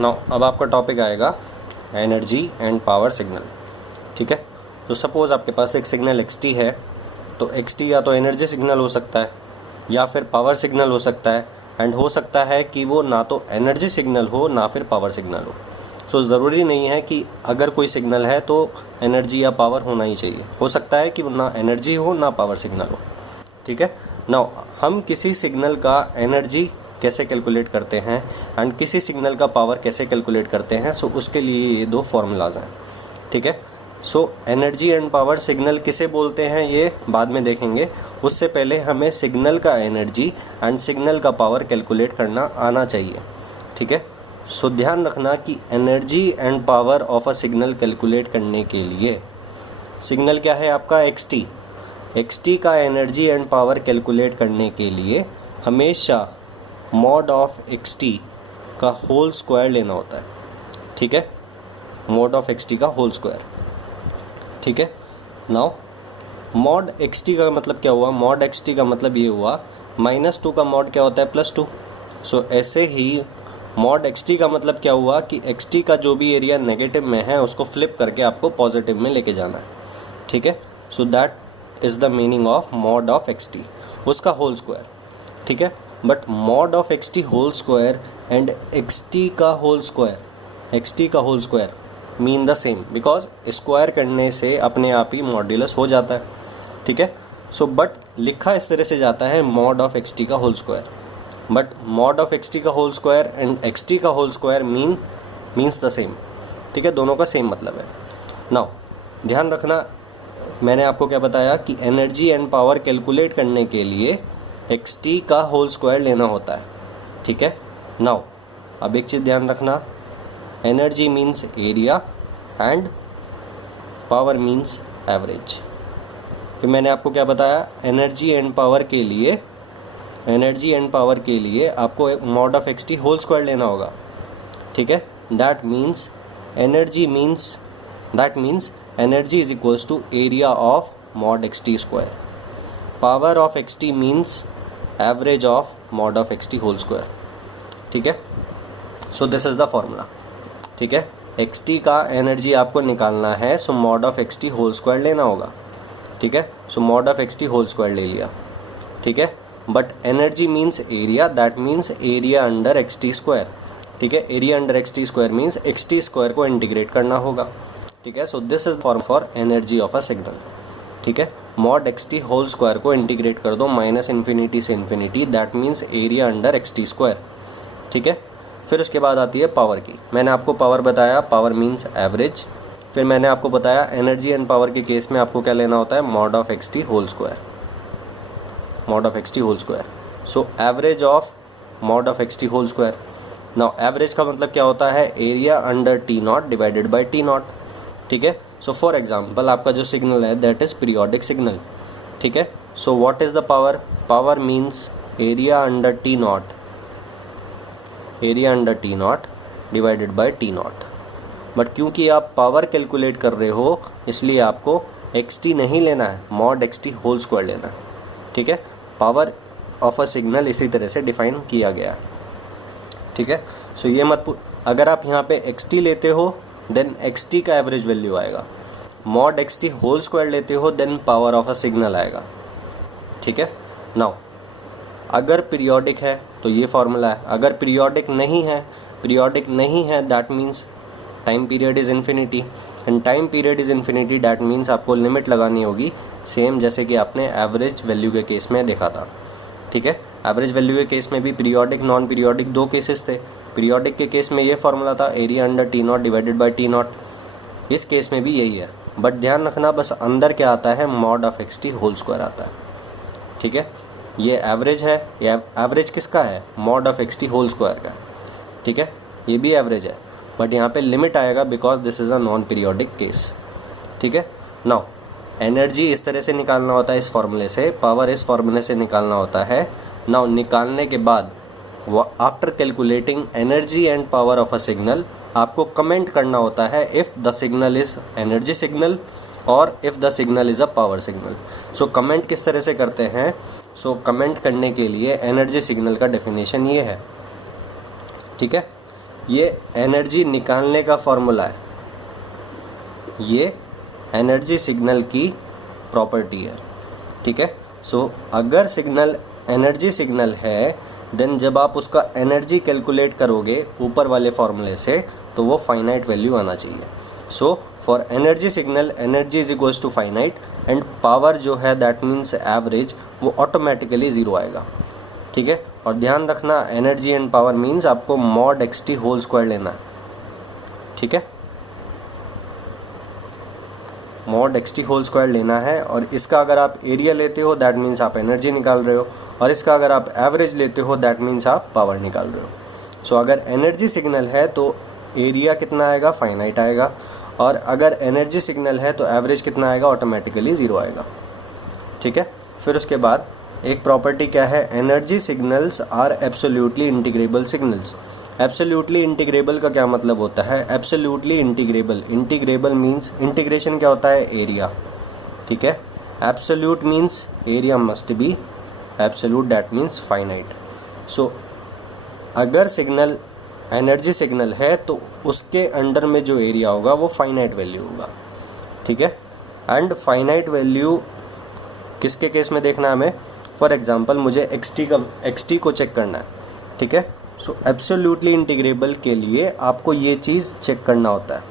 Now अब आपका topic आएगा एनर्जी एंड पावर सिग्नल। ठीक है, तो सपोज़ आपके पास एक सिग्नल xt है, तो xt या तो एनर्जी सिग्नल हो सकता है या फिर पावर सिग्नल हो सकता है, एंड हो सकता है कि वो ना तो एनर्जी सिग्नल हो ना फिर पावर सिग्नल हो। सो ज़रूरी नहीं है कि अगर कोई सिग्नल है तो एनर्जी या पावर होना ही चाहिए, हो सकता है कि ना एनर्जी हो ना पावर सिग्नल हो। ठीक है, नाउ हम किसी सिग्नल का एनर्जी कैसे कैलकुलेट करते हैं एंड किसी सिग्नल का पावर कैसे कैलकुलेट करते हैं, सो उसके लिए ये दो फॉर्मूलाज हैं। ठीक है, so energy and power signal किसे बोलते हैं ये बाद में देखेंगे, उससे पहले हमें सिग्नल का एनर्जी एंड सिग्नल का पावर कैलकुलेट करना आना चाहिए। ठीक है, सो ध्यान रखना कि energy and power of a signal calculate करने के लिए सिग्नल क्या है आपका xt का एनर्जी एंड पावर कैलकुलेट करने के लिए हमेशा मॉड ऑफ xt का होल स्क्वायर लेना होता है। ठीक है, मॉड ऑफ xt का होल स्क्वायर। ठीक है, नाउ मॉड xt का मतलब क्या हुआ, मॉड xt का मतलब ये हुआ -2 का मॉड क्या होता है +2। सो ऐसे ही मॉड xt का मतलब क्या हुआ कि xt का जो भी एरिया नेगेटिव में है उसको फ्लिप करके आपको पॉजिटिव में लेके जाना है। ठीक है, so that is the meaning of mod of xt, उसका होल स्क्वायर। ठीक है, but mod of xt whole square and xt का whole square mean the same, because square करने से अपने आप ही मॉड्यूलस हो जाता है। ठीक है, सो बट लिखा इस तरह से जाता है मॉड ऑफ xt का whole square, but mod of xt का होल स्क्वायर एंड xt का whole square means the same. ठीक है, दोनों का सेम मतलब है। नाउ ध्यान रखना, मैंने आपको क्या बताया कि एनर्जी एंड पावर कैलकुलेट करने के लिए xt का होल स्क्वायर लेना होता है। ठीक है, नाउ अब एक चीज़ ध्यान रखना, energy means area and power means average. फिर मैंने आपको क्या बताया, एनर्जी एंड पावर के लिए आपको एक mod of xt whole square लेना होगा। ठीक है, that means energy is equals to area of mod xt square. Power of xt means average of mod of xt whole square. ठीक है, so this is the formula. ठीक है, xt का energy आपको निकालना है, so mod of xt whole square लेना होगा। ठीक है, so mod of xt whole square ले लिया। ठीक है, but energy means area, that means area under xt square. ठीक है, area under xt square means xt square को इंटीग्रेट करना होगा। ठीक है, so this is form for energy of a signal. ठीक है, मॉड xt होल स्क्वायर को इंटीग्रेट कर दो -इन्फिनिटी से infinity, that means area under xt square. ठीक है, फिर उसके बाद आती है पावर की। मैंने आपको पावर बताया, पावर मीन्स एवरेज। फिर मैंने आपको बताया एनर्जी एंड पावर के केस में आपको क्या लेना होता है, mod of xt whole square. So average of mod of xt whole square. Now average का मतलब क्या होता है, area under t0 divided by t0। ठीक है, सो फॉर एग्जाम्पल आपका जो सिग्नल है दैट इज़ पीरियोडिक सिग्नल। ठीक है, so what is the power means area under t0 divided by t0। But क्योंकि आप पावर कैलकुलेट कर रहे हो इसलिए आपको xt नहीं लेना है, मॉड xt होल स्क्वायर लेना है। ठीक है, पावर ऑफ अ सिग्नल इसी तरह से डिफाइन किया गया है। ठीक है, सो ये अगर आप यहाँ पे xt लेते हो देन xt का एवरेज वैल्यू आएगा, मॉड xt होल स्क्वायर लेते हो then power of a signal आएगा। ठीक है, नाउ अगर पीरियोडिक है तो ये फार्मूला है, अगर पीरियोडिक नहीं है that means time period is infinity, and time period is infinity that means आपको लिमिट लगानी होगी, सेम जैसे कि आपने एवरेज वैल्यू के केस में देखा था। ठीक है, एवरेज वैल्यू के केस में भी पीरियोडिक नॉन पीरियोडिक दो केसेस थे। पीरियोडिक के केस में ये फार्मूला था area under t0 divided by t0, इस केस में भी यही है, बट ध्यान रखना बस अंदर क्या आता है, mod of xt whole square आता है। ठीक है, ये एवरेज है, ये एवरेज किसका है, mod of xt whole square का। ठीक है, ये भी एवरेज है, बट यहाँ पे लिमिट आएगा because this is a non periodic case. ठीक है, नाउ एनर्जी इस तरह से निकालना होता है इस फॉर्मूले से, पावर इस फॉर्मूले से निकालना होता है। नाउ निकालने के बाद after calculating energy and power of a signal आपको कमेंट करना होता है if the signal is energy signal और if the signal is a power signal. So comment किस तरह से करते हैं, सो कमेंट करने के लिए एनर्जी सिग्नल का डेफिनेशन ये है। ठीक है, ये एनर्जी निकालने का फॉर्मूला है, ये एनर्जी सिग्नल की प्रॉपर्टी है, ठीक है। सो अगर सिग्नल एनर्जी सिग्नल है देन जब आप उसका एनर्जी कैलकुलेट करोगे ऊपर वाले फॉर्मूले से तो वो फाइनाइट वैल्यू आना चाहिए। So for energy signal energy is equals to finite and power जो है दैट मीन्स एवरेज, वो ऑटोमेटिकली ज़ीरो आएगा, ठीक है। और ध्यान रखना एनर्जी एंड पावर मीन्स आपको mod x T whole square लेना है, ठीक है, mod x T whole square लेना है। और इसका अगर आप एरिया लेते हो दैट मीन्स आप एनर्जी निकाल रहे हो, और इसका अगर आप एवरेज लेते हो दैट मीन्स आप पावर निकाल रहे हो। सो अगर एनर्जी सिग्नल है तो एरिया कितना आएगा, फाइनाइट आएगा, और अगर एनर्जी सिग्नल है तो एवरेज कितना आएगा, ऑटोमेटिकली ज़ीरो आएगा, ठीक है। फिर उसके बाद एक प्रॉपर्टी क्या है, energy signals are absolutely integrable signals. Absolutely integrable का क्या मतलब होता है, absolutely integrable, integrable means integration क्या होता है, एरिया, ठीक है। Absolute means area must be absolute, that means finite. सो अगर सिग्नल एनर्जी सिग्नल है तो उसके अंडर में जो एरिया होगा वो फाइनाइट वैल्यू होगा, ठीक है। एंड फाइनाइट वैल्यू किसके केस में देखना है हमें, फॉर एग्जांपल मुझे एक्स टी को चेक करना है, ठीक है। सो एब्सोल्युटली इंटीग्रेबल के लिए आपको ये चीज़ चेक करना होता है,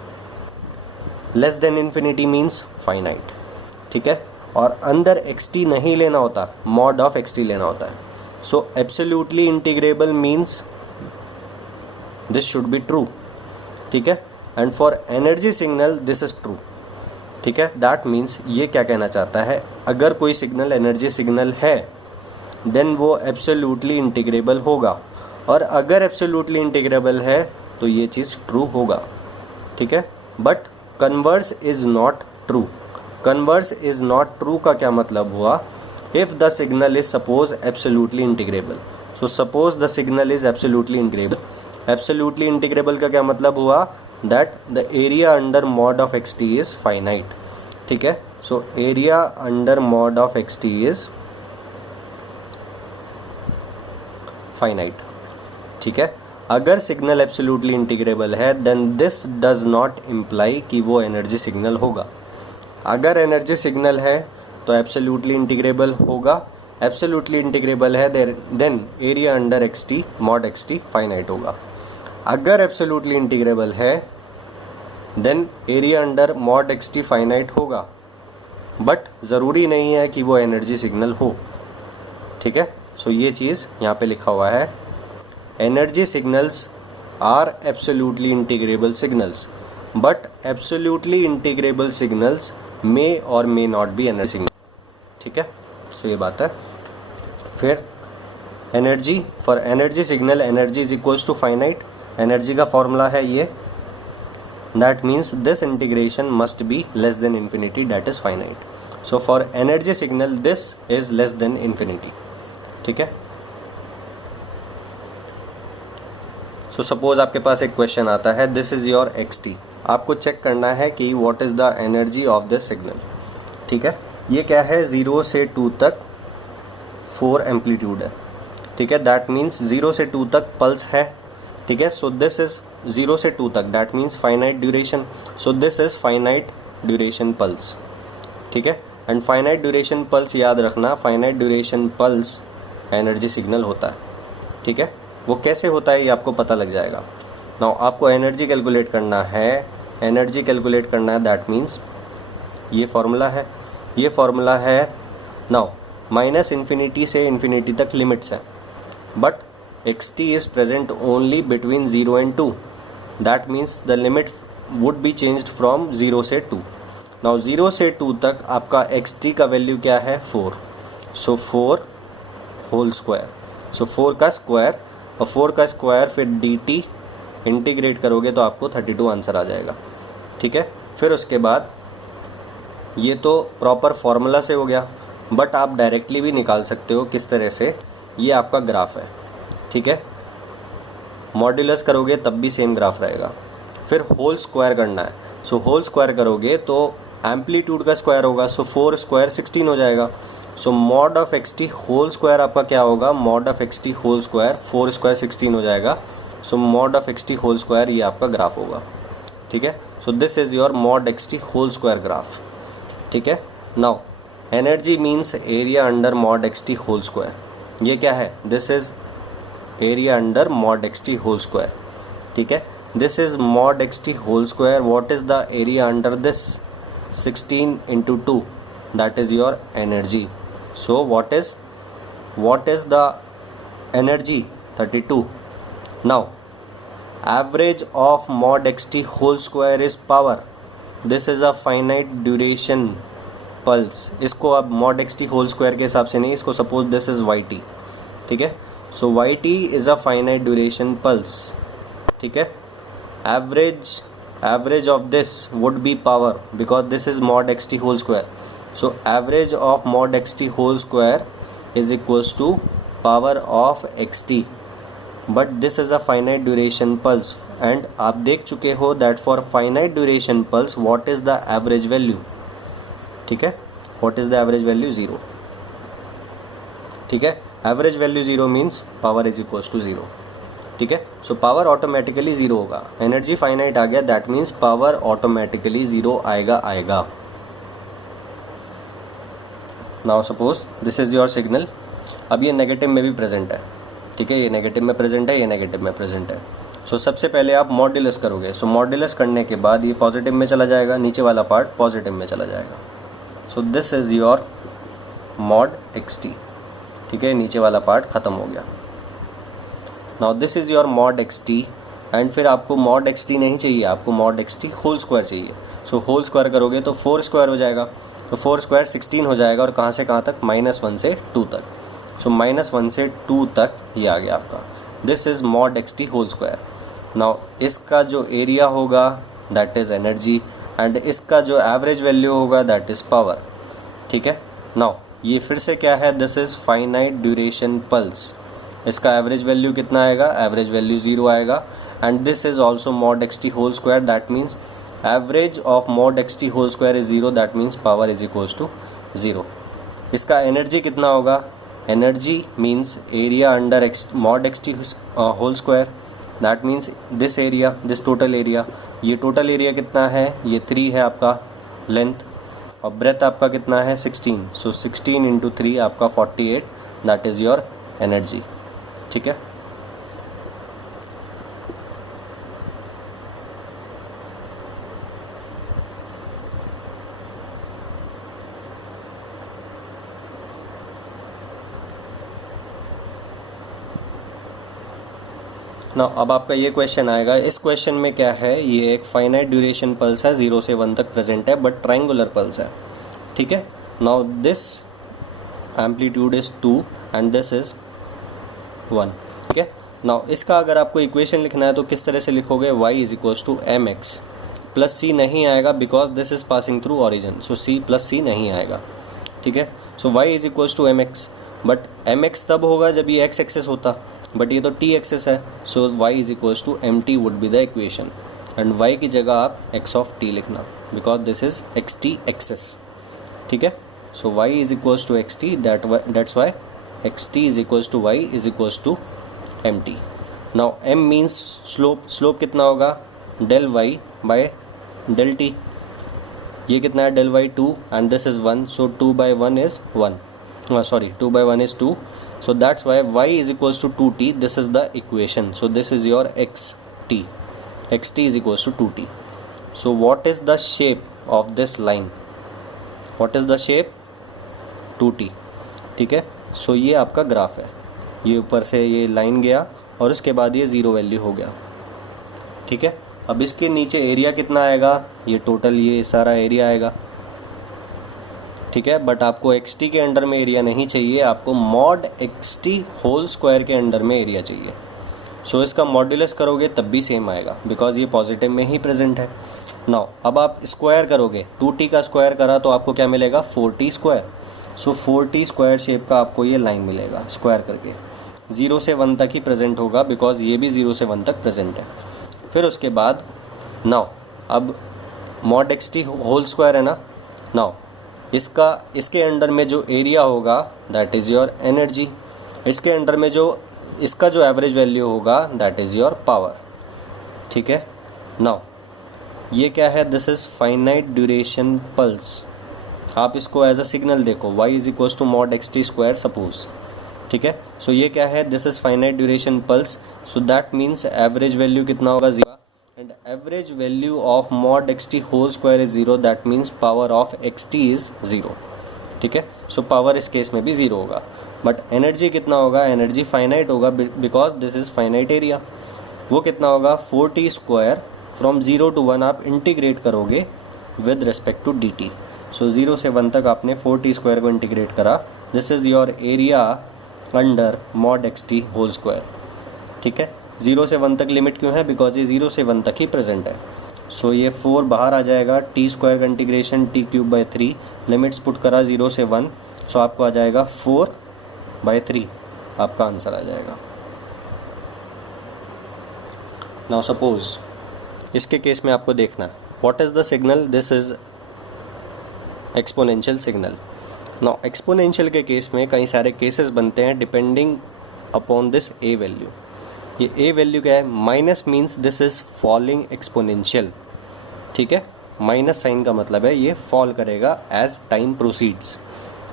less than infinity means finite, ठीक है। और अंदर एक्स टी नहीं लेना होता, मॉड ऑफ एक्स टी लेना होता है। So absolutely integrable means this should be true, ठीक है। And for energy signal this is true, ठीक है। दैट मीन्स ये क्या कहना चाहता है, अगर कोई सिग्नल एनर्जी सिग्नल है देन वो एब्सोल्युटली इंटीग्रेबल होगा, और अगर एब्सोल्युटली इंटीग्रेबल है तो ये चीज़ ट्रू होगा, ठीक है। But converse is not true. Converse is not true का क्या मतलब हुआ, if the signal is suppose absolutely integrable. So suppose the signal is absolutely integrable. Absolutely integrable का क्या मतलब हुआ, that the area under mod of x T is finite, ठीक है। So area under mod of x T is finite, ठीक है। अगर signal absolutely integrable है then this does not imply कि वो एनर्जी सिग्नल होगा। अगर एनर्जी सिग्नल है तो एब्सोल्युटली इंटीग्रेबल होगा, एब्सोल्युटली इंटीग्रेबल है then area under X T mod x T finite होगा। अगर एब्सोल्युटली इंटीग्रेबल है then area under mod x T finite होगा, बट ज़रूरी नहीं है कि वो एनर्जी सिग्नल हो, ठीक है। सो ये चीज़ यहाँ पे लिखा हुआ है, energy signals are absolutely integrable signals, but absolutely integrable signals may or may not be energy signal, ठीक है। सो ये बात है। फिर energy, for energy signal energy is equals to finite. Energy का फॉर्मूला है ये, that means this integration must be less than infinity, that is finite. So for energy signal this is less than infinity, ठीक है। So suppose आपके पास एक question आता है, this is your x T, आपको चेक करना है कि what is the energy of this signal, ठीक है। ये क्या है, 0 से 2 तक 4 एम्पलीट्यूड है, ठीक है। दैट मीन्स 0 से 2 तक पल्स है, ठीक है। सो दिस इज 0 से 2 तक, that means finite duration. So this is finite duration pulse, ठीक है। एंड फाइनाइट ड्यूरेशन पल्स याद रखना, finite duration pulse energy signal होता है, ठीक है। वो कैसे होता है ये आपको पता लग जाएगा। नाउ आपको एनर्जी कैलकुलेट करना है, एनर्जी कैलकुलेट करना है, दैट मीन्स ये फार्मूला है, ये फार्मूला है। नाउ माइनस इन्फिनिटी से इन्फिनिटी तक लिमिट्स हैं, but x T is present only between 0 and 2, that means the limit would be changed from 0 से 2। नाउ 0 से 2 तक आपका एक्स टी का वैल्यू क्या है, 4। सो 4 होल स्क्वायर, सो 4 का स्क्वायर, और 4 का स्क्वायर फिर डी टी इंटीग्रेट करोगे तो आपको 32 आंसर आ जाएगा, ठीक है। फिर उसके बाद ये तो प्रॉपर फार्मूला से हो गया, बट आप डायरेक्टली भी निकाल सकते हो। किस तरह से, ये आपका ग्राफ है, ठीक है। मॉड्यूलस करोगे तब भी सेम ग्राफ रहेगा। फिर होल स्क्वायर करना है, सो होल स्क्वायर करोगे तो एम्पलीट्यूड का स्क्वायर होगा, सो 4 स्क्वायर 16 हो जाएगा। So mod of x T whole square आपका क्या होगा, mod of x T whole square 4 square 16 हो जाएगा। So mod of x T whole square ये आपका ग्राफ होगा, ठीक है। So this is your mod x T whole square graph, ठीक है। Now energy means area under mod x T whole square, ये क्या है, this is area under mod x T whole square, ठीक है। This is mod x T whole square, what is the area under this, 16 into 2, that is your energy. So what is the energy, 32. Now average of mod xt whole square is power. This is a finite duration pulse. इसको अब mod xt whole square के हिसाब से नहीं, इसको suppose this is yt, ठीक है। So yt is a finite duration pulse, ठीक है। average of this would be power because this is mod xt whole square. So average of mod xt whole square is equals to power of xt, but this is a finite duration pulse and आप देख चुके हो that for finite duration pulse what is the average value, ठीक है। what is the average value, 0, ठीक है। average value 0 means power is equals to 0, ठीक है। सो पावर ऑटोमेटिकली ज़ीरो होगा, एनर्जी फाइनाइट आ गया, that means power automatically zero आएगा। Now suppose this is your signal, अब ये नेगेटिव में भी प्रेजेंट है, ठीक है। ये नेगेटिव में प्रेजेंट है, ये नेगेटिव में प्रेजेंट है। सो सबसे पहले आप मॉड्यूलस करोगे, सो मॉड्यूलस करने के बाद ये पॉजिटिव में चला जाएगा, नीचे वाला पार्ट पॉजिटिव में चला जाएगा। So this is your mod x T, ठीक है। नीचे वाला पार्ट ख़त्म हो गया। Now this is your mod x T and फिर आपको मॉड एक्स टी नहीं चाहिए, आपको mod x T whole square चाहिए। सो होल स्क्वायर करोगे तो 4 स्क्वायर हो जाएगा, तो 4 स्क्वायर 16 हो जाएगा, और कहाँ से कहाँ तक, -1 से 2 तक। सो -1 से 2 तक ये आ गया आपका, this is mod x T whole square. Now इसका जो एरिया होगा दैट इज़ एनर्जी एंड इसका जो एवरेज वैल्यू होगा दैट इज़ पावर, ठीक है। नाउ ये फिर से क्या है, this is finite duration pulse, इसका एवरेज वैल्यू कितना आएगा, एवरेज वैल्यू 0 आएगा and this is also mod x T whole square, that means average of mod x T whole square is 0, that means power is equals to 0। इसका energy कितना होगा, energy means area under mod x T whole square, that means this area, this total area, ये total area कितना है, ये 3 है आपका length, और ब्रेथ आपका कितना है 16, सो 16 इंटू 3 आपका 48, दैट इज़ योर एनर्जी, ठीक है। ना अब आपका ये क्वेश्चन आएगा, इस क्वेश्चन में क्या है, ये एक फाइनाइट ड्यूरेशन पल्स है, 0 से 1 तक प्रेजेंट है, बट ट्रायंगुलर पल्स है, ठीक है। Now this amplitude is 2 and this is 1, ठीक है। नाउ इसका अगर आपको इक्वेशन लिखना है तो किस तरह से लिखोगे, y is equals to M X plus C नहीं आएगा because this is passing through origin, so C plus C नहीं आएगा, ठीक है। So y is equals to M X, but M X तब होगा जब ये एक्स एक्सेस होता, बट ये तो टी एक्सेस है, so y is equals to m t would be the equation and y की जगह आप x ऑफ t लिखना because this is x t axis, ठीक है। So y is equals to x t, that's y x t is equals to y is equals to m t. Now m means slope कितना होगा, del y by del t, ये कितना है del y 2 and this is 1, so 2 by 1 is 1, sorry 2 by 1 is 2, so that's why y is equals to 2t, this is the equation, so this is your xt, xt is equals to 2t. So what is the shape of this line, what is the shape, 2t, ठीक है। सो ये आपका graph है, ये ऊपर से ये line गया और उसके बाद ये 0 वैल्यू हो गया, ठीक है। अब इसके नीचे एरिया कितना आएगा, ये टोटल ये सारा एरिया आएगा, ठीक है। बट आपको एक्स टी के अंडर में एरिया नहीं चाहिए, आपको mod x T whole square के अंडर में एरिया चाहिए। सो इसका मॉड्यूलस करोगे तब भी सेम आएगा बिकॉज ये पॉजिटिव में ही प्रेजेंट है। नाउ अब आप स्क्वायर करोगे, 2t का स्क्वायर करा तो आपको क्या मिलेगा, 4t स्क्वायर। सो 4t स्क्वायर शेप का आपको ये लाइन मिलेगा स्क्वायर करके, 0 से 1 तक ही प्रेजेंट होगा बिकॉज ये भी 0 से 1 तक प्रेजेंट है। फिर उसके बाद नाउ अब mod x T whole square है ना, नाउ इसके अंडर में जो एरिया होगा दैट इज़ योर एनर्जी, इसके अंडर में जो इसका जो एवरेज वैल्यू होगा दैट इज़ योर पावर। ठीक है, नाउ ये क्या है, this is finite duration pulse. आप इसको एज अ सिग्नल देखो, y is equals to mod x T square suppose. ठीक है, सो ये क्या है, this is finite duration pulse, so that means average value कितना होगा, 0, and average value of mod x T whole square is 0, that means power of x t is 0। ठीक है, so power इस केस में भी 0 होगा, बट एनर्जी कितना होगा, एनर्जी फाइनाइट होगा because this is finite area. वो कितना होगा, 4t स्क्वायर, फ्रॉम 0 to 1 आप इंटीग्रेट करोगे with respect to D T. So 0 से 1 तक आपने 4t स्क्वायर को इंटीग्रेट करा, this is your area under mod x T whole square. ठीक है, 0 से 1 तक लिमिट क्यों है, बिकॉज ये 0 से 1 तक ही प्रेजेंट है। सो ये 4 बाहर आ जाएगा, टी स्क्वायर का इंटीग्रेशन t³/3, लिमिट्स पुट करा 0 से 1, सो आपको आ जाएगा 4/3, आपका आंसर आ जाएगा। नाउ सपोज इसके केस में आपको देखना what is the signal, this is exponential signal. Now exponential के केस में कई सारे केसेस बनते हैं depending upon this A value. ये ए वैल्यू क्या है, minus means this is falling exponential. ठीक है, माइनस साइन का मतलब है ये फॉल करेगा एज टाइम प्रोसीड्स।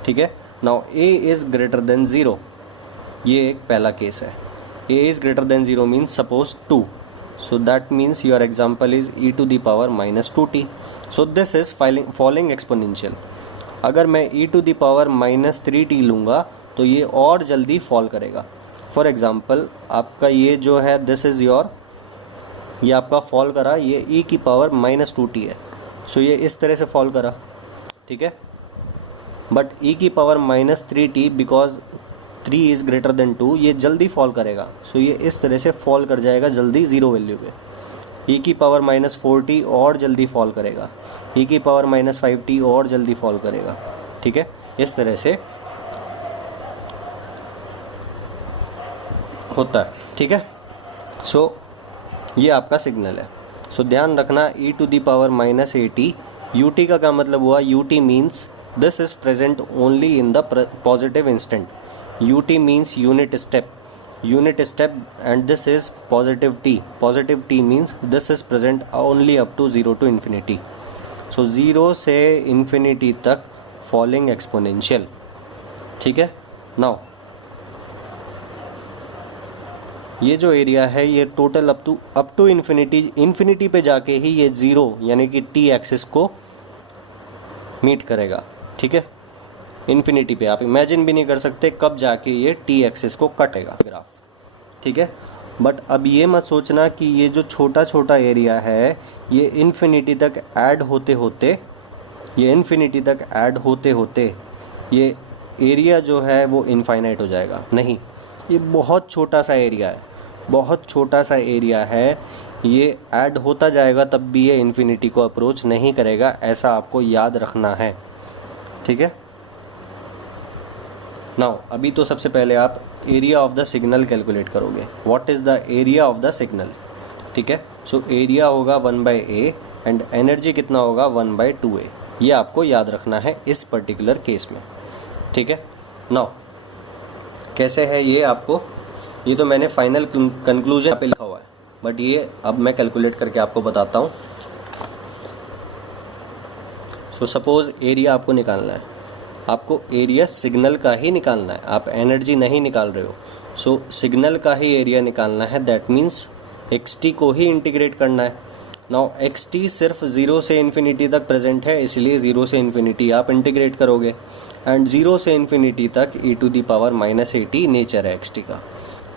ठीक है, now A is greater than 0, ये एक पहला केस है। A is greater than 0 means suppose 2, so that means your example is e to the power minus 2t, so this is falling exponential। अगर मैं e to the power minus 3t लूँगा तो ये और जल्दी फॉल करेगा। For example आपका ये जो है दिस इज़ योर, ये आपका फॉल करा, ये e की पावर माइनस 2t है, सो ये इस तरह से फॉल करा। ठीक है, बट e की power minus 3t because 3 is greater then 2, ये जल्दी फॉल करेगा, सो ये इस तरह से फॉल कर जाएगा जल्दी 0 वैल्यू पे। e की पावर माइनस 4t और जल्दी फॉल करेगा, e की पावर माइनस 5t और जल्दी फॉल करेगा। ठीक है, इस तरह से होता है। ठीक है, सो ये आपका सिग्नल है। सो ध्यान रखना e to the power minus 80, ut का क्या मतलब हुआ, ut means this is present only in the positive instant. ut means unit step and this is positive t means this is present only up to 0 to infinity, so 0 से infinity तक falling exponential। ठीक है, now ये जो area है ये total up to infinity पे जाके ही ये 0 यानी कि t एक्सिस को मीट करेगा। ठीक है, इन्फिनिटी पे आप इमेजिन भी नहीं कर सकते कब जाके ये टी एक्सिस को कटेगा ग्राफ। ठीक है, बट अब ये मत सोचना कि ये जो छोटा छोटा एरिया है ये इन्फिनिटी तक ऐड होते होते ये एरिया जो है वो इनफाइनाइट हो जाएगा। नहीं, ये बहुत छोटा सा एरिया है, ये ऐड होता जाएगा तब भी ये इन्फिनिटी को अप्रोच नहीं करेगा, ऐसा आपको याद रखना है। ठीक है, नाउ अभी तो सबसे पहले आप area of the signal calculate करोगे, what is the area of the signal. ठीक है, सो एरिया होगा 1/a एंड एनर्जी कितना होगा 1/2a, ये आपको याद रखना है इस पर्टिकुलर केस में। ठीक है, नाउ कैसे है ये आपको, ये तो मैंने फाइनल कंक्लूजन पे लिखा हुआ है, बट ये अब मैं कैलकुलेट करके आपको बताता हूँ। सो सपोज एरिया आपको निकालना है, आपको एरिया सिग्नल का ही निकालना है, आप एनर्जी नहीं निकाल रहे हो। सो सिग्नल का ही एरिया निकालना है, दैट मीन्स एक्स को ही इंटीग्रेट करना है। नाउ एक्स सिर्फ 0 से इन्फिनिटी तक प्रेजेंट है, इसलिए 0 से इन्फिनिटी आप इंटीग्रेट करोगे, एंड 0 से इन्फिनिटी तक e to the power minus 80 nature है एक्स का।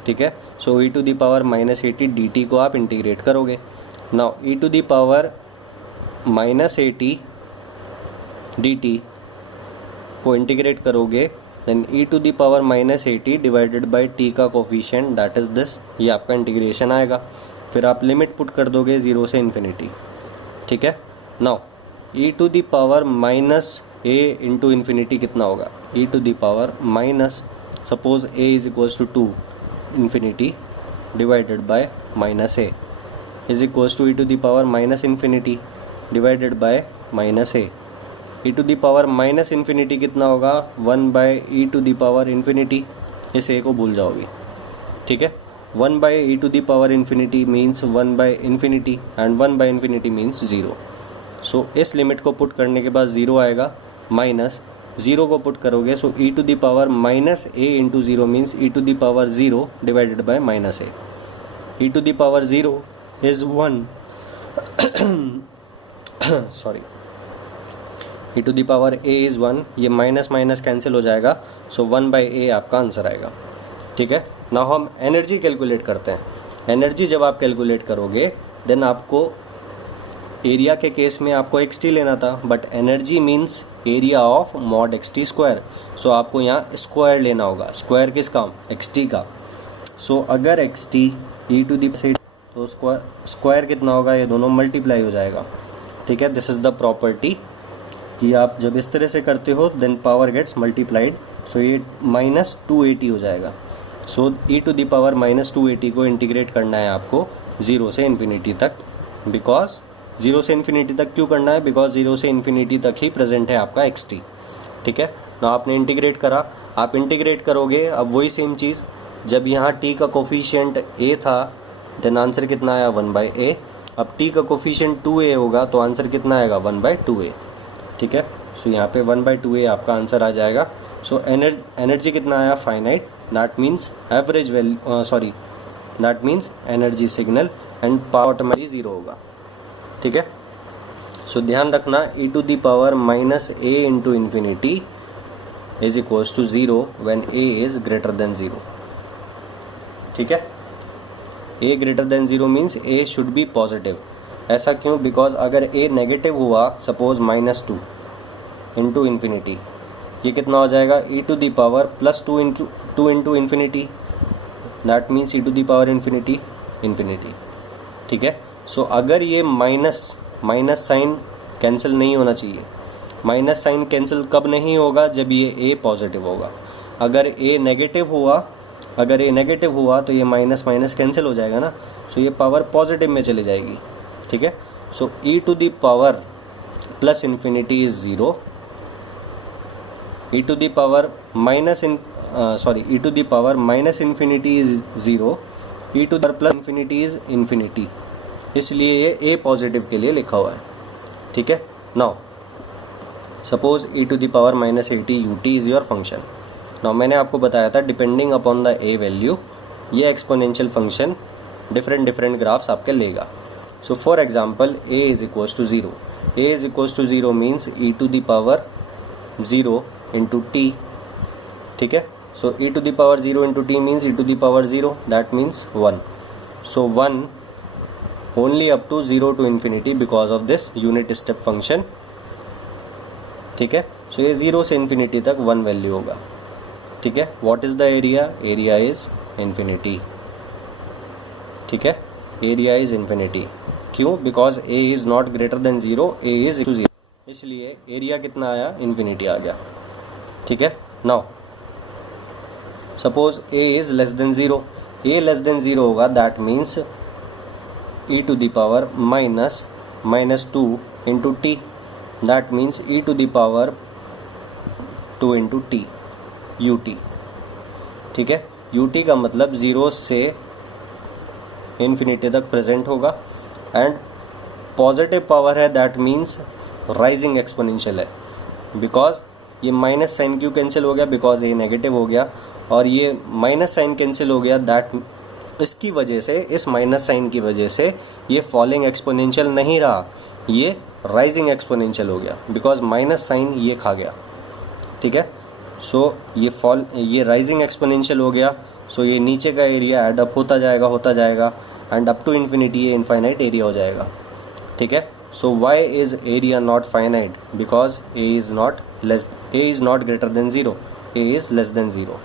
ठीक है, सो e to the power minus 80 dt को आप इंटीग्रेट करोगे। Now e to the power minus 80 dt को इंटीग्रेट करोगे, then e to the power minus 80 divided by t का कोफिशिएंट दैट इज़ दिस, ये आपका इंटीग्रेशन आएगा। फिर आप लिमिट पुट कर दोगे 0 से इन्फिनिटी। ठीक है, now e to the power minus a into infinity कितना होगा, e to the power minus suppose a is equals to 2 infinity divided by minus a is equals to e to the power minus infinity divided by minus a। e to the power minus infinity कितना होगा 1/e to the power infinity, इस a को भूल जाओगे। ठीक है। 1 by e to the power infinity means 1 by infinity and 1 by infinity means 0। सो इस limit को पुट करने के बाद 0 आएगा, माइनस 0 को पुट करोगे so E to the power minus A into 0 means E to the power 0 divided by minus A. E to the power 0 is 1 sorry, E to the power A is 1, ये minus minus cancel हो जाएगा, सो 1 by ए आपका answer आएगा। ठीक है। Now हम energy calculate करते हैं। एनर्जी जब आप कैलकुलेट करोगे देन आपको एरिया के केस में आपको एक्स टी लेना था, but energy means area of mod x T square. So आपको यहाँ स्क्वायर लेना होगा। स्क्वायर किसका? एक्स टी का। सो अगर x t e to the से तो स्क्वायर कितना होगा? ये दोनों मल्टीप्लाई हो जाएगा। ठीक है। दिस इज़ द प्रॉपर्टी कि आप जब इस तरह से करते हो देन पावर गेट्स मल्टीप्लाइड। सो ये माइनस 280 हो जाएगा। सो E to the power minus 280 को इंटीग्रेट करना है आपको 0 से इन्फिनिटी तक। बिकॉज 0 से इन्फिनिटी तक क्यों करना है? बिकॉज 0 से इन्फिनिटी तक ही प्रेजेंट है आपका एक्स टी। ठीक है ना। आपने इंटीग्रेट करा, आप इंटीग्रेट करोगे अब वही सेम चीज़। जब यहाँ टी का कोफिशिएंट ए था देन आंसर कितना आया? 1 बाई ए। अब टी का कोफिशिएंट 2a होगा तो आंसर कितना आएगा? 1 बाई 2a। ठीक है। सो यहाँ पे 1 बाई 2a आपका आंसर आ जाएगा। सो एनर्जी कितना आया? Finite. That means average value sorry that means energy signal and power automatically 0 होगा। ठीक है। सो ध्यान रखना E to the power minus A into infinity is equals to 0 when A is greater than 0। ठीक है। A greater than 0 means A should be positive. ऐसा क्यों? Because अगर ए नेगेटिव हुआ, सपोज -2 इंटू इन्फिनिटी, ये कितना हो जाएगा? E to the power plus 2 into infinity, that means E to the power infinity. ठीक है। सो अगर ये माइनस साइन कैंसिल नहीं होना चाहिए। माइनस साइन कैंसिल कब नहीं होगा? जब ये ए पॉजिटिव होगा। अगर ए नेगेटिव हुआ तो ये माइनस माइनस कैंसिल हो जाएगा ना, सो ये पावर पॉजिटिव में चली जाएगी। ठीक है। So E to the power plus infinity is 0, E to the power minus infinity is 0, E to the plus infinity is infinity, इसलिए ये ए पॉजिटिव के लिए लिखा हुआ है। ठीक है। Now suppose E to the power minus 80 ut is your function. Now मैंने आपको बताया था depending upon the A value ये एक्सपोनेंशियल फंक्शन डिफरेंट ग्राफ्स आपके लेगा। So for example A is equals to 0, A is equals to 0 means E to the power 0 into T. ठीक है। So E to the power 0 into T means E to the power 0, that means 1। So 1 only up to 0 to infinity because of this unit step function. ठीक है। सो ये 0 से infinity तक 1 value होगा। ठीक है। What is the area? Area is infinity. ठीक है। Area is infinity. क्यों? Because A is not greater than 0, A is to 0, इसलिए एरिया कितना आया? इन्फिनिटी आ गया। ठीक है। Now suppose a is less than 0, a less than 0 होगा, that means E to the power minus 2 into t, that means E to the power 2 into t ut। ठीक है। ut का मतलब 0 से इन्फिनिटी तक प्रेजेंट होगा एंड पॉजिटिव पावर है, that means rising exponential है। बिकॉज ये माइनस साइन क्यों कैंसिल हो गया? बिकॉज ये नेगेटिव हो गया और ये माइनस साइन कैंसिल हो गया, दैट इसकी वजह से, इस माइनस साइन की वजह से ये फॉलिंग एक्सपोनेंशियल नहीं रहा, ये राइजिंग एक्सपोनेंशियल हो गया बिकॉज माइनस साइन ये खा गया। ठीक है। सो ये राइजिंग एक्सपोनेंशियल हो गया, सो ये नीचे का एरिया एड अप होता जाएगा एंड अप टू इन्फिनिटी ये इनफाइनाइट एरिया हो जाएगा। ठीक है। So why is area not finite? Because A is not greater than 0, A is less than 0।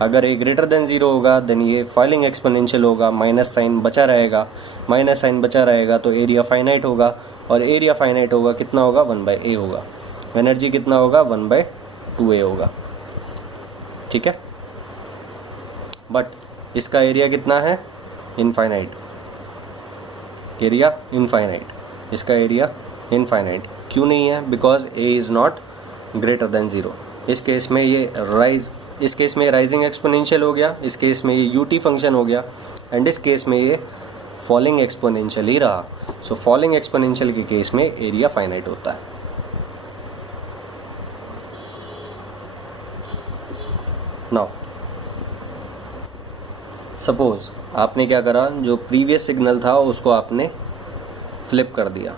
अगर ए ग्रेटर देन 0 होगा देन ये फॉलिंग एक्सपोनेंशियल होगा, माइनस साइन बचा रहेगा तो एरिया फाइनाइट होगा, और एरिया फाइनाइट होगा कितना होगा? 1 बाई ए होगा। एनर्जी कितना होगा? 1 बाई 2a होगा। ठीक है। बट इसका एरिया कितना है? इनफाइनाइट। एरिया इनफाइनाइट, इसका एरिया इनफाइनाइट क्यों नहीं है? Because A is not greater than 0। इस केस में ये इस केस में राइजिंग एक्सपोनेंशियल हो गया, इस केस में ये यूटी फंक्शन हो गया, एंड इस केस में ये फॉलिंग एक्सपोनेंशियल ही रहा। सो फॉलिंग एक्सपोनेंशियल के केस में एरिया फाइनाइट होता है। नाउ सपोज आपने क्या करा, जो प्रीवियस सिग्नल था उसको आपने फ्लिप कर दिया,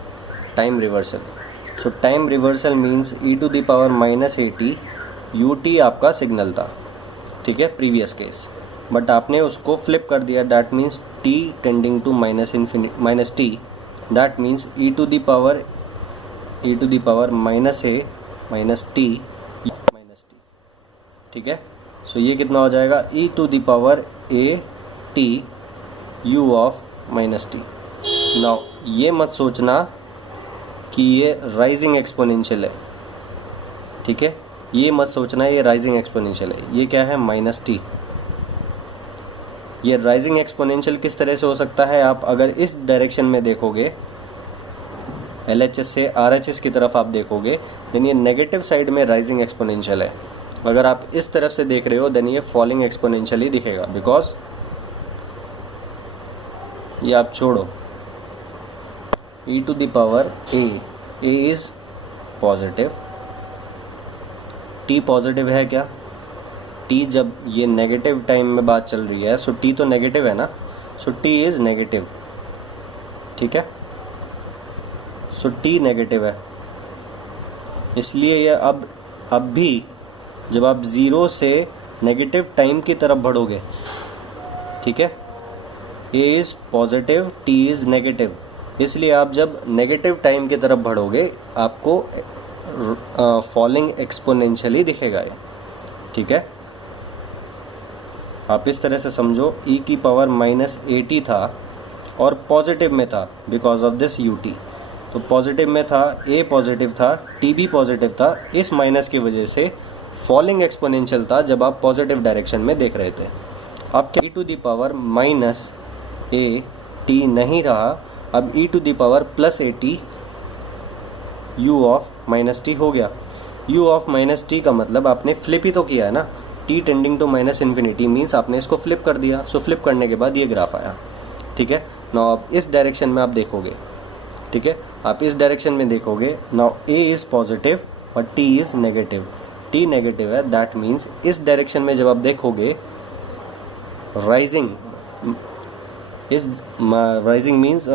टाइम रिवर्सल। सो time reversal means e⁻−at ut आपका सिग्नल था, ठीक है, प्रीवियस केस, बट आपने उसको फ्लिप कर दिया, that means t tending to -t, that means e⁻−a -t, ठीक है। सो ये कितना हो जाएगा, e⁻at u(-t). नाउ ये मत सोचना कि ये राइजिंग एक्सपोनेंशियल है, ठीक है, ये मत सोचना ये राइजिंग एक्सपोनेंशियल है, ये क्या है, -t। ये राइजिंग एक्सपोनेंशियल किस तरह से हो सकता है, आप अगर इस डायरेक्शन में देखोगे, LHS से RHS की तरफ आप देखोगे, देन ये नेगेटिव साइड में राइजिंग एक्सपोनेंशियल है। अगर आप इस तरफ से देख रहे हो देन ये फॉलिंग एक्सपोनेंशियल ही दिखेगा, बिकॉज ये आप छोड़ो, e⁻a is positive, t positive है क्या, t जब ये नेगेटिव टाइम में बात चल रही है, सो t तो नेगेटिव है ना, सो t इज नेगेटिव, ठीक है, सो t नेगेटिव है, इसलिए ये अब भी जब आप ज़ीरो से नेगेटिव टाइम की तरफ बढ़ोगे, ठीक है, a is positive, t is negative, इसलिए आप जब नेगेटिव टाइम की तरफ बढ़ोगे आपको फॉलिंग एक्सपोनेंशियल ही दिखेगा ये, ठीक है। आप इस तरह से समझो, e⁻−at था और पॉजिटिव में था बिकॉज ऑफ दिस ut, तो पॉजिटिव में था, a पॉजिटिव था, t भी पॉजिटिव था, इस माइनस की वजह से फॉलिंग एक्सपोनेंशियल था जब आप पॉजिटिव डायरेक्शन में देख रहे थे। अब क्या e⁻−at नहीं रहा, अब e⁻+at u(-t) हो गया। u(-t) का मतलब आपने फ्लिप ही तो किया है ना, t टेंडिंग टू -∞ मीन्स आपने इसको फ्लिप कर दिया, सो फ्लिप करने के बाद ये ग्राफ आया, ठीक है। नाउ आप इस डायरेक्शन में आप देखोगे, ठीक है, आप इस डायरेक्शन में देखोगे, नाउ a इज़ पॉजिटिव और t इज़ नेगेटिव, t नेगेटिव है, दैट मीन्स इस डायरेक्शन में जब आप देखोगे राइजिंग मीन्स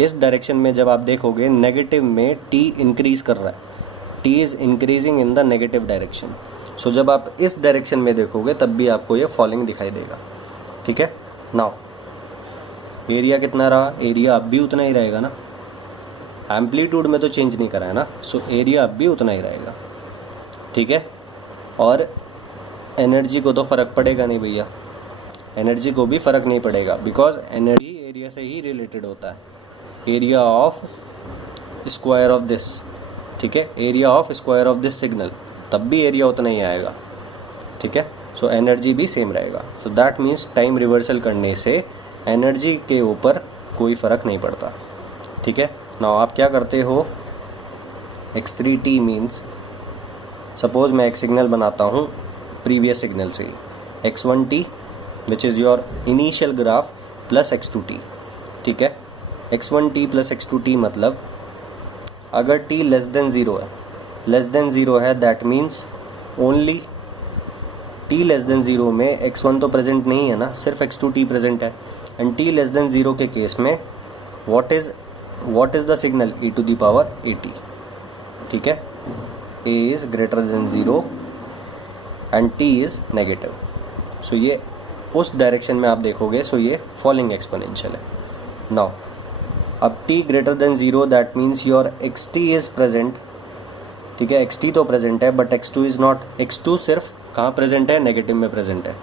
इस डायरेक्शन में जब आप देखोगे नेगेटिव में t इंक्रीज कर रहा है, t is increasing in the negative direction. So जब आप इस डायरेक्शन में देखोगे तब भी आपको ये फॉलिंग दिखाई देगा, ठीक है। नाउ एरिया कितना रहा, एरिया अब भी उतना ही रहेगा ना, एम्पलीट्यूड में तो चेंज नहीं करा है ना, सो एरिया अब भी उतना ही रहेगा, ठीक है। और एनर्जी को तो फ़र्क पड़ेगा नहीं भैया, एनर्जी को भी फ़र्क नहीं पड़ेगा, बिकॉज एनर्जी एरिया से ही रिलेटेड होता है, area of square of this, ठीक है, area of square of this signal, तब भी एरिया उतना ही आएगा, ठीक है। सो एनर्जी भी सेम रहेगा, सो दैट मीन्स टाइम रिवर्सल करने से एनर्जी के ऊपर कोई फ़र्क नहीं पड़ता, ठीक है। नाउ आप क्या करते हो, x3t मीन्स सपोज मैं एक सिग्नल बनाता हूँ प्रीवियस सिग्नल से, x1t which is your initial graph plus x2t, ठीक है। x1t प्लस x2t मतलब अगर t लेस देन ज़ीरो है, that means only t less than zero में x1 तो प्रेजेंट नहीं है ना, सिर्फ x2t प्रेजेंट है, and t less than zero के केस में what is the signal, e⁻at, ठीक है, a is greater than zero and t is negative, so ये उस डायरेक्शन में आप देखोगे, सो ये फॉलिंग एक्सपोनेंशियल है। नाउ अब t greater than zero, that means your xt is present, ठीक है, xt तो प्रेजेंट है but x2 is not, x2 सिर्फ कहाँ प्रेजेंट है, नेगेटिव में प्रेजेंट है,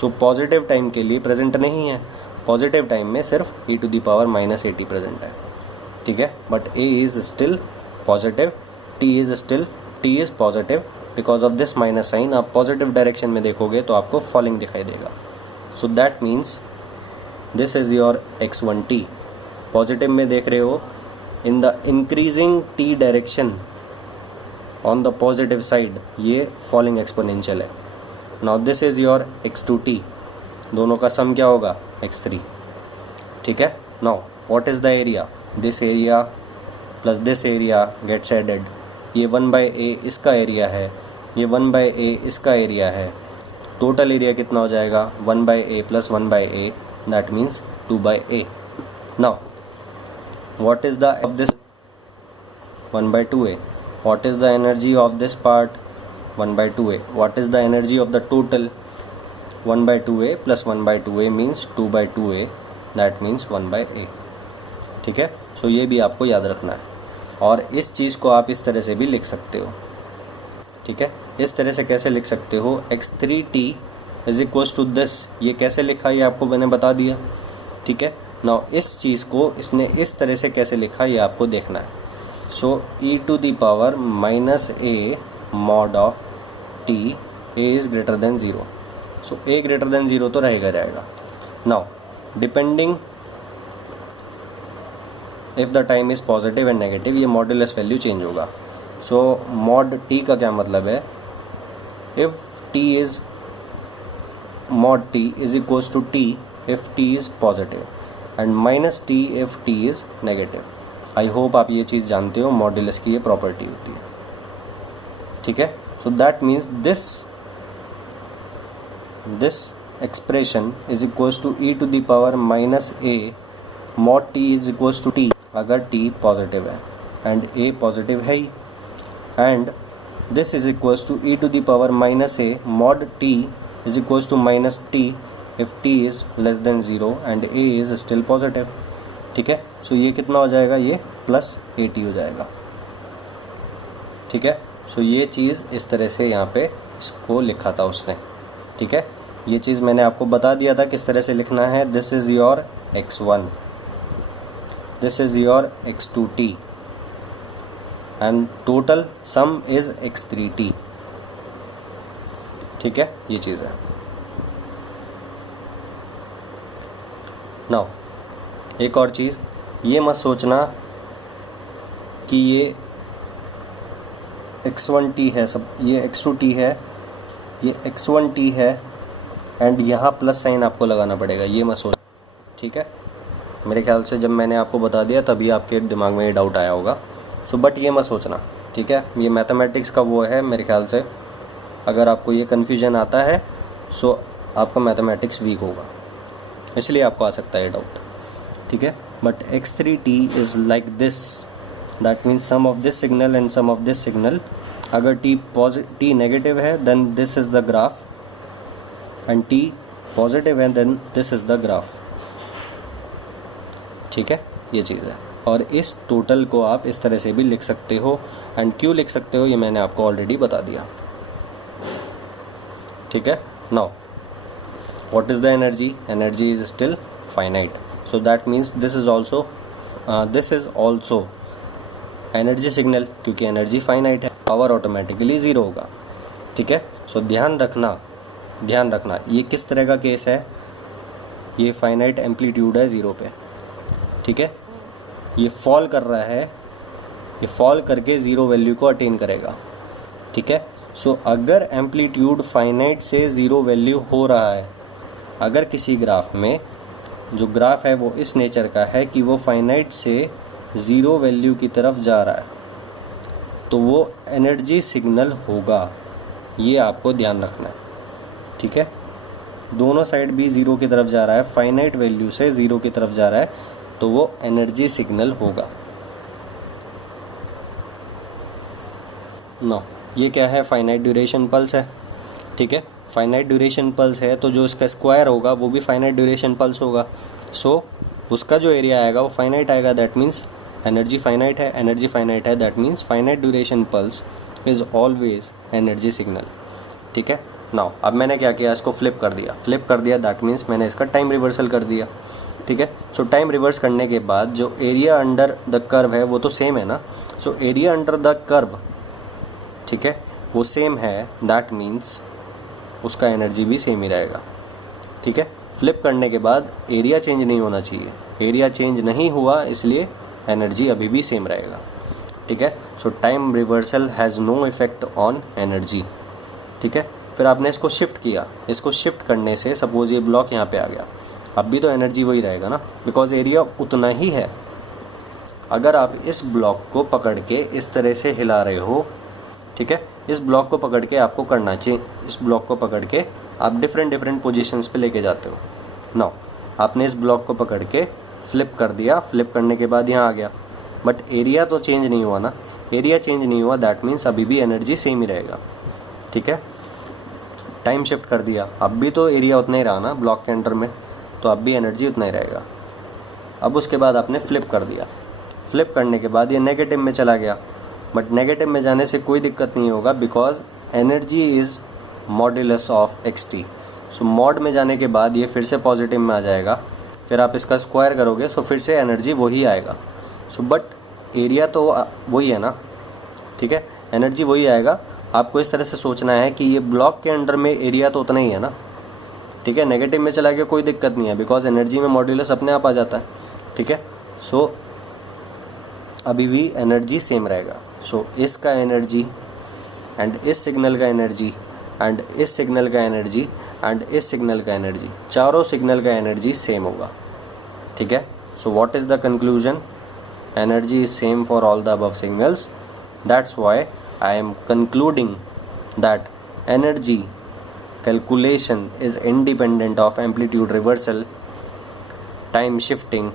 सो पॉजिटिव टाइम के लिए प्रेजेंट नहीं है, पॉजिटिव टाइम में सिर्फ e⁻−at प्रेजेंट है, ठीक है, but a is still positive, t is positive, because of this minus sign आप पॉजिटिव डायरेक्शन में देखोगे तो आपको फॉलिंग दिखाई देगा, so that means this is your x1t, positive में देख रहे हो, in the increasing t direction on the positive side ये फॉलिंग एक्सपोनेंशियल है। Now this is your x2t, दोनों का सम क्या होगा x3, ठीक है। Now what is the area, this area plus this area gets added, ये 1/a इसका एरिया है, ये 1/a इसका एरिया है, टोटल एरिया कितना हो जाएगा 1/a plus 1/a, that means 2/a। Now what is the of this 1/2a, what is the energy of this part 1/2a, what is the energy of the total 1/2a plus 1/2a means 2/2a, that means 1/a, ठीक है। सो ये भी आपको याद रखना है, और इस चीज़ को आप इस तरह से भी लिख सकते हो, ठीक है। इस तरह से कैसे लिख सकते हो, x3t is equals to this, ये कैसे लिखा ये आपको मैंने बता दिया, ठीक है। नाउ इस चीज़ को इसने इस तरह से कैसे लिखा ये आपको देखना है। सो e to the power minus a mod of t, a is greater than 0, सो a ग्रेटर देन 0 तो रहेगा। Now depending if the time is positive and negative, ये मॉडुलस वैल्यू चेंज होगा। सो मॉड t का क्या मतलब है, if t is mod t is equals to t if t is positive and minus t if t is negative. I hope आप ये चीज़ जानते हो, मॉडुलस की ये प्रॉपर्टी होती है, ठीक है। So that means this expression is equals to e to the power minus a mod t is equals to t, अगर t पॉजिटिव है एंड a पॉजिटिव है ही, and this is equals to e to the power minus a mod t is equals to minus t if t is less than 0 and a is still positive, ठीक है। सो ये कितना हो जाएगा, ये plus AT हो जाएगा, ठीक है। सो ये चीज़ इस तरह से यहाँ पे इसको लिखा था उसने, ठीक है। ये चीज़ मैंने आपको बता दिया था किस तरह से लिखना है। This is your x1, this is your x2t and total sum is x3t, ठीक है। ये चीज़ है। नाउ एक और चीज़, ये मत सोचना कि ये x1t है, सब ये x2t है, ये x1t है एंड यहाँ प्लस साइन आपको लगाना पड़ेगा, ये मत सोच, ठीक है। मेरे ख्याल से जब मैंने आपको बता दिया तभी आपके दिमाग में ये डाउट आया होगा। सो बट ये मत सोचना, ठीक है। ये मैथमेटिक्स का वो है, मेरे ख्याल से अगर आपको ये कन्फ्यूजन आता है सो आपका मैथमेटिक्स वीक होगा, इसलिए आपको आ सकता है डाउट, ठीक है। But x3t is like this, that means sum of this signal and sum of this signal. अगर t नेगेटिव है then this is the graph, and t positive है then this is the graph, ठीक है। ये चीज़ है, और इस टोटल को आप इस तरह से भी लिख सकते हो, एंड क्यों लिख सकते हो ये मैंने आपको ऑलरेडी बता दिया, ठीक है। Now what is the energy, energy is still finite, so that means this is also energy signal, क्योंकि एनर्जी फाइनाइट है, पावर ऑटोमेटिकली ज़ीरो होगा, ठीक है। सो ध्यान रखना ये किस तरह का केस है, ये फाइनाइट एम्पलीट्यूड है 0 पे, ठीक है। ये फॉल कर रहा है, ये फॉल करके 0 वैल्यू को अटेन करेगा, ठीक है। सो अगर एम्पलीट्यूड फाइनाइट से 0 वैल्यू हो रहा है, अगर किसी ग्राफ में जो ग्राफ है वो इस नेचर का है कि वो फाइनाइट से 0 वैल्यू की तरफ जा रहा है, तो वो एनर्जी सिग्नल होगा, ये आपको ध्यान रखना है, ठीक है। दोनों साइड भी 0 की तरफ जा रहा है, फाइनाइट वैल्यू से 0 की तरफ जा रहा है, तो वो एनर्जी सिग्नल होगा। नो, ये क्या है, फाइनाइट ड्यूरेशन पल्स है, ठीक है। फाइनाइट ड्यूरेशन पल्स है तो जो इसका स्क्वायर होगा वो भी फाइनाइट ड्यूरेशन पल्स होगा, सो उसका जो एरिया आएगा वो फाइनाइट आएगा, दैट मीन्स एनर्जी फाइनाइट है, एनर्जी फाइनाइट है, that means finite duration pulse is always energy signal, ठीक है। नाउ अब मैंने क्या किया, इसको फ्लिप कर दिया, दैट मीन्स मैंने इसका टाइम रिवर्सल कर दिया, ठीक है। सो टाइम रिवर्स करने के बाद जो एरिया अंडर द कर्व है वो तो सेम है ना, सो एरिया अंडर द कर्व, ठीक है, वो सेम है, दैट मीन्स उसका एनर्जी भी सेम ही रहेगा, ठीक है। फ्लिप करने के बाद एरिया चेंज नहीं होना चाहिए, एरिया चेंज नहीं हुआ इसलिए एनर्जी अभी भी सेम रहेगा, ठीक है। So time reversal has no effect on energy. ठीक है, फिर आपने इसको शिफ्ट किया, इसको शिफ्ट करने से सपोज़ ये ब्लॉक यहाँ पे आ गया, अब भी तो एनर्जी वही रहेगा ना, बिकॉज एरिया उतना ही है। अगर आप इस ब्लॉक को पकड़ के इस तरह से हिला रहे हो, ठीक है, इस ब्लॉक को पकड़ के आपको करना चाहिए, इस ब्लॉक को पकड़ के आप डिफरेंट पोजीशंस पे लेके जाते हो। नाउ आपने इस ब्लॉक को पकड़ के फ्लिप कर दिया, फ्लिप करने के बाद यहाँ आ गया, बट एरिया तो चेंज नहीं हुआ ना, एरिया चेंज नहीं हुआ, दैट मीन्स अभी भी एनर्जी सेम ही रहेगा। ठीक है, टाइम शिफ्ट कर दिया, अब भी तो एरिया उतना ही रहा ना ब्लॉक के अंडर में, तो अब भी एनर्जी उतना ही रहेगा। अब उसके बाद आपने फ्लिप कर दिया, फ्लिप करने के बाद ये नेगेटिव में चला गया, बट नेगेटिव में जाने से कोई दिक्कत नहीं होगा, because energy is modulus of xt। So mod में जाने के बाद ये फिर से पॉजिटिव में आ जाएगा, फिर आप इसका स्क्वायर करोगे सो फिर से एनर्जी वही आएगा। सो बट एरिया तो वही है ना, ठीक है, एनर्जी वही आएगा। आपको इस तरह से सोचना है कि ये ब्लॉक के अंडर में एरिया तो उतना ही है ना, ठीक है, नेगेटिव में चला गया कोई दिक्कत नहीं है, बिकॉज एनर्जी में मॉड्यूलस अपने आप आ जाता है। ठीक है, सो अभी भी एनर्जी सेम रहेगा। सो इसका एनर्जी एंड इस सिग्नल का एनर्जी एंड इस सिग्नल का एनर्जी एंड इस सिग्नल का एनर्जी, चारों सिग्नल का एनर्जी सेम होगा। ठीक है, so what is the conclusion? Energy is same for all the above signals, that's why I am concluding that energy calculation is independent of amplitude reversal, time shifting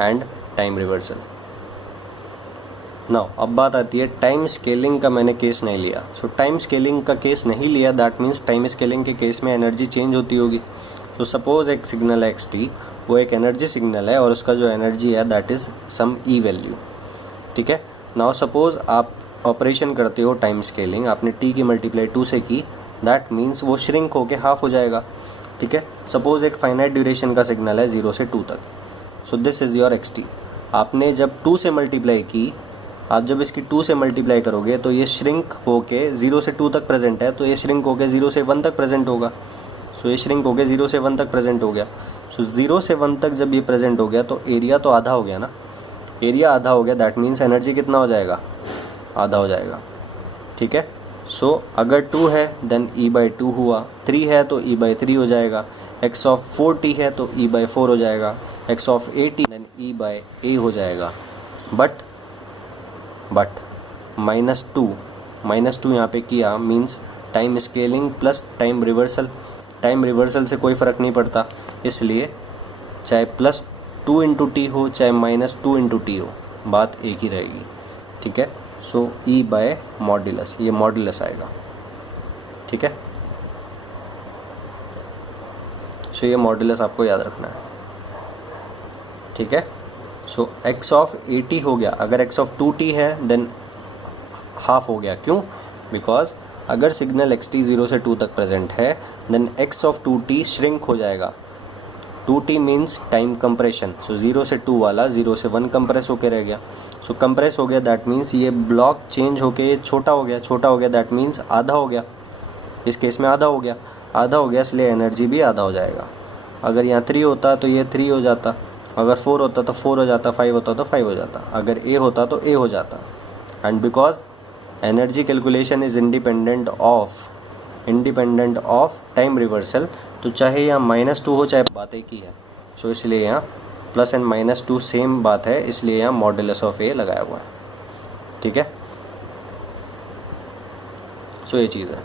and time reversal. Now अब बात आती है time scaling का। मैंने case नहीं लिया, सो time scaling का case नहीं लिया, दैट मीन्स टाइम स्केलिंग के केस में एनर्जी चेंज होती होगी। तो सपोज एक सिग्नल है xt, वो एक एनर्जी सिग्नल है और उसका जो एनर्जी है that is some e value. ठीक है, नाउ सपोज आप ऑपरेशन करते हो टाइम स्केलिंग, आपने t की मल्टीप्लाई 2 से की, दैट मीन्स वो श्रिंक होके हाफ हो जाएगा। ठीक है, सपोज एक फाइनाइट ड्यूरेशन का सिग्नल है 0 से 2 तक, सो दिस इज़ योर xt। आपने जब 2 से मल्टीप्लाई की, आप जब इसकी 2 से मल्टीप्लाई करोगे तो ये श्रिंक होके 0 से 2 तक प्रेजेंट है, तो ये श्रिंक होके 0 से 1 तक प्रेजेंट होगा। सो ये श्रिंक होके 0 से 1 तक प्रेजेंट हो गया। सो 0 से 1 तक जब ये प्रेजेंट हो गया तो एरिया तो आधा हो गया ना, एरिया आधा हो गया, दैट मीन्स एनर्जी कितना हो जाएगा? आधा हो जाएगा। ठीक है, सो अगर 2 है देन e/2 हुआ, 3 है तो e/3 हो जाएगा, x ऑफ 4t है तो e/4 हो जाएगा, x ऑफ 80 देन e/a हो जाएगा। बट -2 यहाँ पे किया means time scaling plus time reversal. Time reversal से कोई फ़र्क नहीं पड़ता, इसलिए चाहे +2 × t हो चाहे -2 × t हो, बात एक ही रहेगी। ठीक है, सो e/मॉड्यूलस, ये मॉड्यूलस आएगा। ठीक है, सो ये मॉड्यूलस आपको याद रखना है। ठीक है, सो x ऑफ 80 हो गया, अगर x ऑफ 2t है देन हाफ हो गया। क्यों? बिकॉज अगर सिग्नल xt 0 से 2 तक प्रेजेंट है then x of 2t shrink हो जाएगा। 2t मीन्स टाइम कंप्रेशन, सो 0 से 2 वाला 0 से 1 कंप्रेस होके रह गया। सो कंप्रेस हो गया, दैट मीन्स ये ब्लॉक चेंज होके ये छोटा हो गया, दैट मीन्स आधा हो गया। इस केस में आधा हो गया, इसलिए एनर्जी भी आधा हो जाएगा। अगर यहाँ 3 होता तो ये 3 हो जाता, अगर 4 होता तो 4 हो जाता, 5 होता तो 5 हो जाता, अगर a होता तो a हो जाता। And because energy calculation is independent of time reversal, तो चाहे यहाँ -2 हो चाहे बात एक ही है। सो इसलिए यहाँ प्लस एंड -2 सेम बात है, इसलिए यहाँ मॉड्यूलस ऑफ a लगाया हुआ है। ठीक है, सो ये चीज़ है।